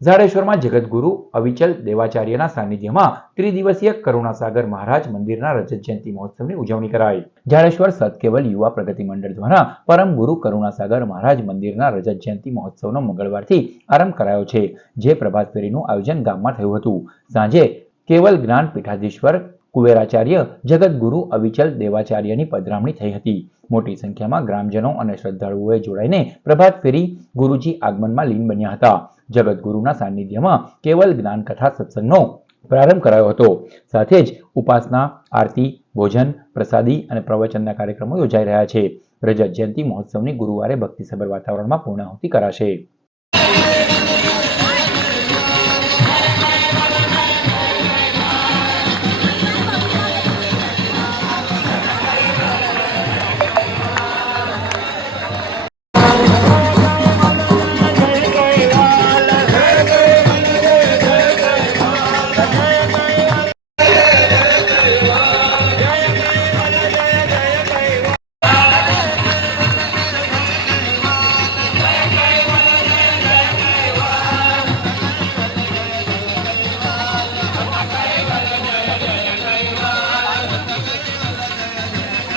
ઝાડેશ્વરમાં જગતગુરુ અવિચલ દેવાચાર્યના સાનિધ્યમાં ત્રિદિવસીય કરુણાસાગર મહારાજ મંદિરના રજત જયંતિ મહોત્સવની ઉજવણી કરાઈ। ઝાડેશ્વર સતકેવલ યુવા પ્રગતિ મંડળ દ્વારા પરમ ગુરુ કરુણાસાગર મહારાજ મંદિરના રજત જયંતિ મહોત્સવનો મંગળવારથી આરંભ કરાયો છે, જે પ્રભાત ફેરીનું આયોજન ગામમાં થયું હતું। સાંજે કેવલ જ્ઞાન પીઠાધીશ્વર કુવેરાચાર્ય જગતગુરુ અવિચલ દેવાચાર્યની પધરામણી થઈ હતી। મોટી સંખ્યામાં ગ્રામજનો અને શ્રદ્ધાળુઓએ જોડાઈને પ્રભાત ફેરી ગુરુજી આગમનમાં લીન બન્યા હતા। જગતગુરુના સાનિધ્યમાં કેવલ જ્ઞાન કથા સત્સંગનો પ્રારંભ કરાયો હતો। સાથે જ ઉપાસના, આરતી, ભોજન, પ્રસાદી અને પ્રવચનના કાર્યક્રમો યોજાઈ રહ્યા છે। રજત જયંતિ મહોત્સવની ગુરુવારે ભક્તિસભર વાતાવરણમાં પૂર્ણાહુતિ કરાશે।